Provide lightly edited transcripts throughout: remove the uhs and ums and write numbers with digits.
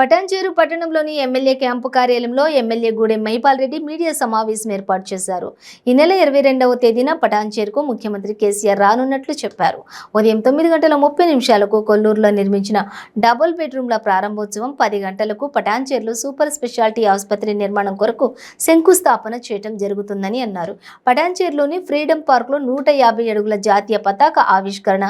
పటాన్చేరు పట్టణంలోని MLA camp కార్యాలయంలో MLA Gudem Mahipal Reddy media సమావేశం ఏర్పాటు చేశారు. ఈ నెల 22వ తేదీన పటాన్చేరుకు ముఖ్యమంత్రి కేసీఆర్ రానున్నట్లు చెప్పారు. ఉదయం 9:30 కొల్లూరులో నిర్మించిన డబుల్ బెడ్రూమ్ల ప్రారంభోత్సవం, 10 గంటలకు పటాన్చేరులో సూపర్ స్పెషాలిటీ ఆసుపత్రి నిర్మాణం కొరకు శంకుస్థాపన చేయడం జరుగుతుందని అన్నారు. పటాన్చేరులోని ఫ్రీడమ్ పార్క్లో 150 అడుగుల జాతీయ పతాక ఆవిష్కరణ,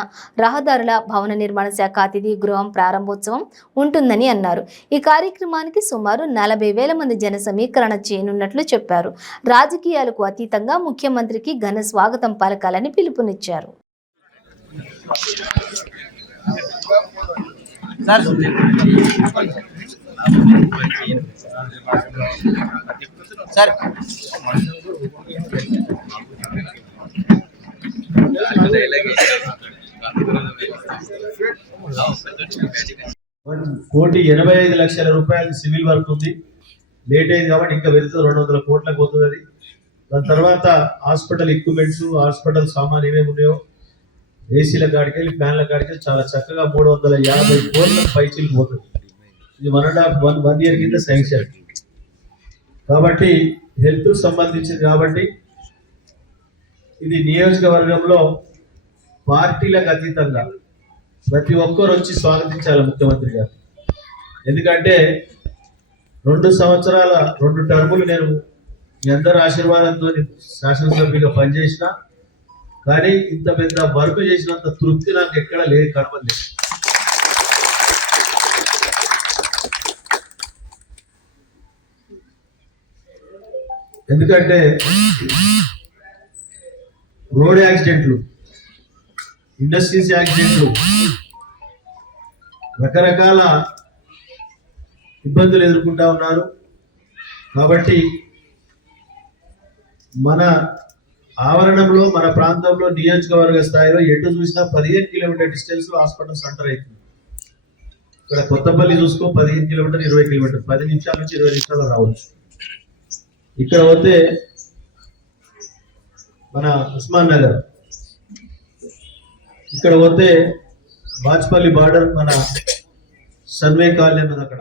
రహదారుల భవన నిర్మాణ శాఖ అతిథి గృహం ప్రారంభోత్సవం ఉంటుందని అన్నారు. ఈ కార్యక్రమానికి సుమారు 40,000 మంది జన సమీకరణ చేయనున్నట్లు చెప్పారు. రాజకీయాలకు అతీతంగా ముఖ్యమంత్రికి ఘన స్వాగతం పలకాలని పిలుపునిచ్చారు. ₹1,85,00,000 సివిల్ వర్క్ ఉంది. లేట్ అయింది కాబట్టి ఇంకా వెళ్తుంది, 200 కోట్లకు పోతుంది అది. దాని తర్వాత హాస్పిటల్ ఎక్విప్మెంట్స్, హాస్పిటల్ సామాన్ ఏమేమి ఉన్నాయో ఏసీల కాడికి వెళ్ళి ఫ్యాన్ల కాడికి చాలా చక్కగా 350 కోట్ల పైచీలు పోతుంది. ఇది 1.5 year కింద శాంక్షన్ కాబట్టి హెల్త్ సంబంధించింది. కాబట్టి ఇది నియోజకవర్గంలో పార్టీలకు అతీతంగా ప్రతి ఒక్కరు వచ్చి స్వాగతించాలి ముఖ్యమంత్రి గారు. ఎందుకంటే 2 సంవత్సరాల 2 టర్ములు నేను మీ అందరి ఆశీర్వాదంతో శాసనసభ్యుగా పనిచేసిన, కానీ ఇంత పెద్ద వర్క్ చేసినంత తృప్తి నాకు ఎక్కడ లేదు, కనబడలేదు. ఎందుకంటే రోడ్ యాక్సిడెంట్లు, ఇండస్ట్రీస్ యాక్సిడెంట్లు, రకరకాల ఇబ్బందులు ఎదుర్కొంటా ఉన్నారు. కాబట్టి మన ఆవరణంలో, మన ప్రాంతంలో, నియోజకవర్గ స్థాయిలో ఎటు చూసినా 15 కిలోమీటర్ డిస్టెన్స్ లో హాస్పిటల్ సెంటర్ అవుతుంది. ఇక్కడ కొత్తపల్లి చూసుకో 15 కిలోమీటర్, 20 కిలోమీటర్, 10 నిమిషాల నుంచి 20 నిమిషాలు రావచ్చు. ఇక్కడ పోతే మన ఉస్మాన్ నగర్, ఇక్కడ పోతే బాచ్పల్లి బార్డర్, మన సన్వే కాలనీ అన్నది అక్కడ.